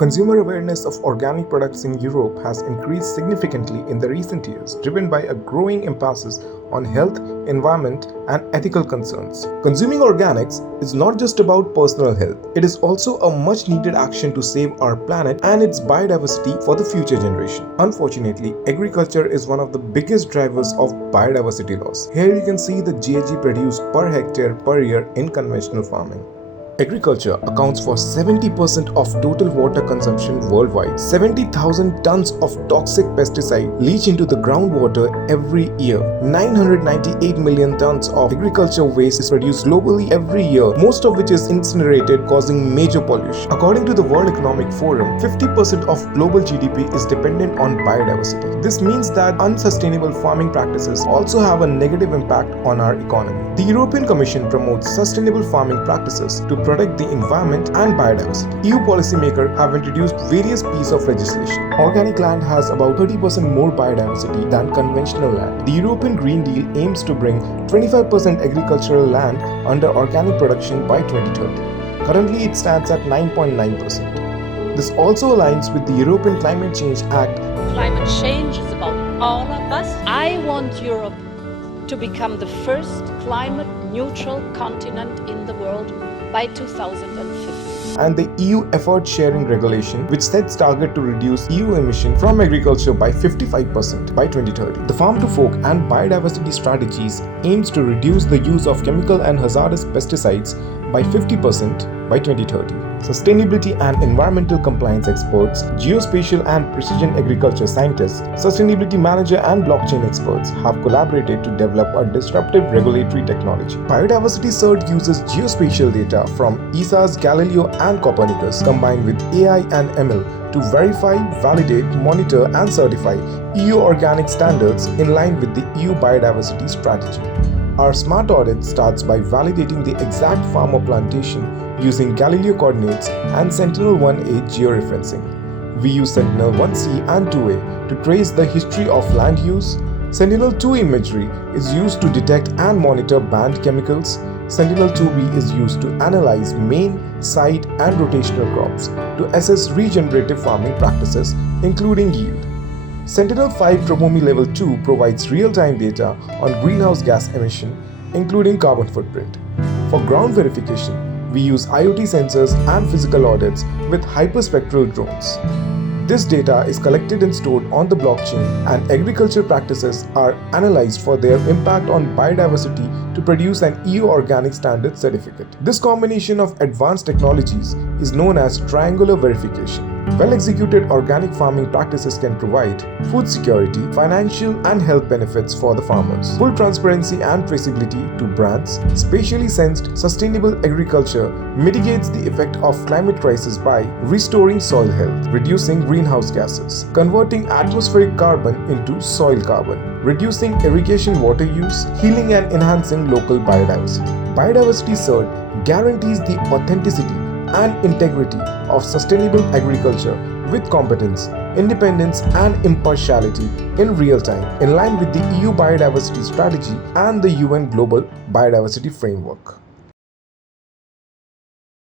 Consumer awareness of organic products in Europe has increased significantly in the recent years, driven by a growing emphasis on health, environment, and ethical concerns. Consuming organics is not just about personal health, it is also a much needed action to save our planet and its biodiversity for the future generation. Unfortunately, agriculture is one of the biggest drivers of biodiversity loss. Here you can see the GHG produced per hectare per year in conventional farming. Agriculture accounts for 70% of total water consumption worldwide. 70,000 tons of toxic pesticide leach into the groundwater every year. 998 million tons of agriculture waste is produced globally every year, most of which is incinerated, causing major pollution. According to the World Economic Forum, 50% of global GDP is dependent on biodiversity. This means that unsustainable farming practices also have a negative impact on our economy. The European Commission promotes sustainable farming practices to protect the environment and biodiversity. EU policymakers have introduced various pieces of legislation. Organic land has about 30% more biodiversity than conventional land. The European Green Deal aims to bring 25% agricultural land under organic production by 2030. Currently, it stands at 9.9%. This also aligns with the European Climate Change Act. Climate change is about all of us. I want Europe to become the first climate-neutral continent in the world by 2050. And the EU Effort Sharing Regulation, which sets target to reduce EU emission from agriculture by 55% by 2030. The Farm to Fork and Biodiversity Strategies aims to reduce the use of chemical and hazardous pesticides by 50% by 2030. Sustainability and environmental compliance experts, geospatial and precision agriculture scientists, sustainability manager and blockchain experts have collaborated to develop a disruptive regulatory technology. Biodiversity Cert uses geospatial data from ESA's Galileo and Copernicus combined with AI and ML to verify, validate, monitor and certify EU organic standards in line with the EU biodiversity strategy. Our smart audit starts by validating the exact farmer plantation using Galileo coordinates and Sentinel-1A georeferencing. We use Sentinel-1C and 2A to trace the history of land use. Sentinel-2 imagery is used to detect and monitor banned chemicals. Sentinel-2B is used to analyze main, side and rotational crops to assess regenerative farming practices, including yield. Sentinel-5 Tropomi Level 2 provides real-time data on greenhouse gas emission, including carbon footprint. For ground verification, we use IoT sensors and physical audits with hyperspectral drones. This data is collected and stored on the blockchain, and agriculture practices are analyzed for their impact on biodiversity to produce an EU Organic Standard certificate. This combination of advanced technologies is known as triangular verification. Well-executed organic farming practices can provide food security, financial and health benefits for the farmers, full transparency and traceability to brands. Spatially sensed sustainable agriculture mitigates the effect of climate crisis by restoring soil health, reducing greenhouse gases, converting atmospheric carbon into soil carbon, reducing irrigation water use, healing and enhancing local biodiversity. Biodiversity Cert guarantees the authenticity and integrity of sustainable agriculture with competence, independence and impartiality in real time, in line with the EU Biodiversity Strategy and the UN Global Biodiversity Framework.